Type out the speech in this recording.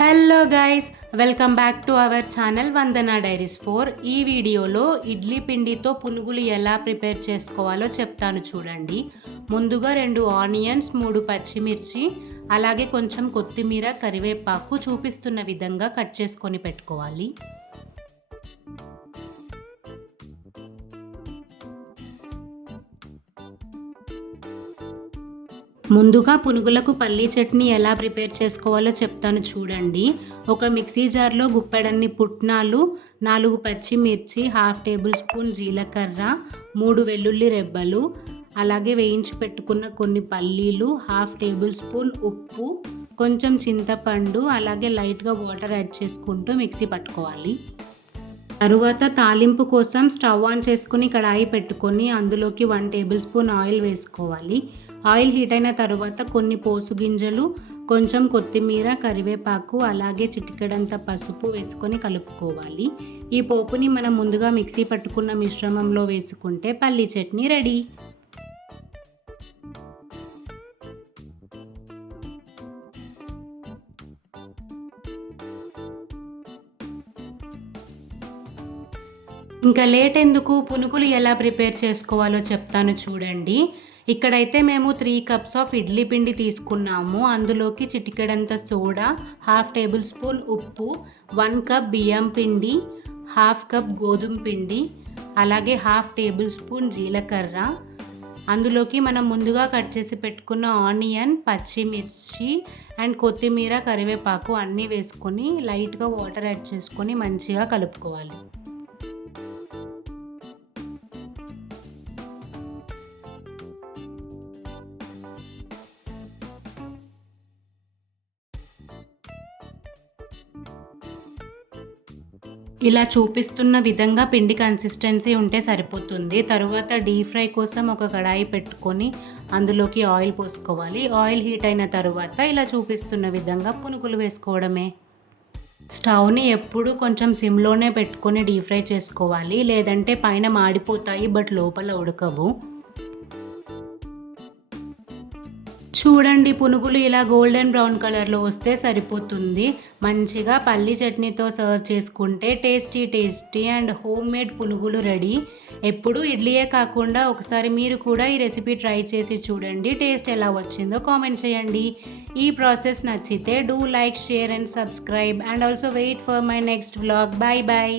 Hello guys, welcome back to our channel Vandana diaries 4. ఈ వీడియోలో ఇడ్లీ పిండితో పునుగులు ఎలా ప్రిపేర్ చేసుకోవాలో చెప్తాను చూడండి. ముందుగా 2 ఆనియన్స్, 3 పచ్చిమిర్చి, అలాగే కొంచెం కొత్తిమీర, కరివేపాకు చూపిస్తున్న విధంగా కట్ చేసుకొని పెట్టుకోవాలి. ముందుగా పునుగులకు పల్లీ చట్నీ ఎలా ప్రిపేర్ చేసుకోవాలో చెప్తాను చూడండి. ఒక మిక్సీ జార్లో గుప్పెడన్ని పుట్నాలు, 4 పచ్చిమిర్చి, హాఫ్ టేబుల్ స్పూన్ జీలకర్ర, 3 వెల్లుల్లి రెబ్బలు, అలాగే వేయించి పెట్టుకున్న కొన్ని పల్లీలు, హాఫ్ టేబుల్ స్పూన్ ఉప్పు, కొంచెం చింతపండు, అలాగే లైట్గా వాటర్ యాడ్ చేసుకుంటూ మిక్సీ పట్టుకోవాలి. తరువాత తాలింపు కోసం స్టవ్ ఆన్ చేసుకుని కడాయి పెట్టుకొని అందులోకి 1 టేబుల్ స్పూన్ ఆయిల్ వేసుకోవాలి. ఆయిల్ హీట్ అయిన తర్వాత కొన్ని పోసు గింజలు, కొంచెం కొత్తిమీర, కరివేపాకు, అలాగే చిటికెడంత పసుపు వేసుకొని కలుపుకోవాలి. ఈ పోపుని మనం ముందుగా మిక్సీ పట్టుకున్న మిశ్రమంలో వేసుకుంటే పల్లీ చట్నీ రెడీ. ఇంకా లేట్ ఎందుకు, పునుగులు ఎలా ప్రిపేర్ చేసుకోవాలో చెప్తాను చూడండి. ఇక్కడైతే మేము 3 కప్స్ ఆఫ్ ఇడ్లీ పిండి తీసుకున్నాము. అందులోకి చిటికెడంత సోడా, హాఫ్ టేబుల్ స్పూన్ ఉప్పు, 1 కప్ బియ్యం పిండి, హాఫ్ కప్ గోధుమ పిండి, అలాగే హాఫ్ టేబుల్ స్పూన్ జీలకర్ర, అందులోకి మనం ముందుగా కట్ చేసి పెట్టుకున్న ఆనియన్, పచ్చిమిర్చి అండ్ కొత్తిమీర, కరివేపాకు అన్నీ వేసుకొని లైట్గా వాటర్ యాడ్ చేసుకొని మంచిగా కలుపుకోవాలి. ఇలా చూపిస్తున్న విధంగా పిండి కన్సిస్టెన్సీ ఉంటే సరిపోతుంది. తరువాత డీప్ ఫ్రై కోసం ఒక కడాయి పెట్టుకొని అందులోకి ఆయిల్ పోసుకోవాలి. ఆయిల్ హీట్ అయిన తరువాత ఇలా చూపిస్తున్న విధంగా పునుగులు వేసుకోవడమే. స్టవ్ని ఎప్పుడు కొంచెం సిమ్లోనే పెట్టుకొని డీప్ ఫ్రై చేసుకోవాలి, లేదంటే పైన మాడిపోతాయి బట్ లోపల ఉడకవు. చూడండి, పునుగులు ఇలా గోల్డెన్ బ్రౌన్ కలర్లో వస్తే సరిపోతుంది. మంచిగా పల్లీ చట్నీతో సర్వ్ చేసుకుంటే టేస్టీ అండ్ హోమ్ మేడ్ పునుగులు రెడీ. ఎప్పుడు ఇడ్లీయే కాకుండా ఒకసారి మీరు కూడా ఈ రెసిపీ ట్రై చేసి చూడండి. టేస్ట్ ఎలా వచ్చిందో కామెంట్ చేయండి. ఈ ప్రాసెస్ నచ్చితే do like, share and subscribe and also wait for my next vlog. Bye bye.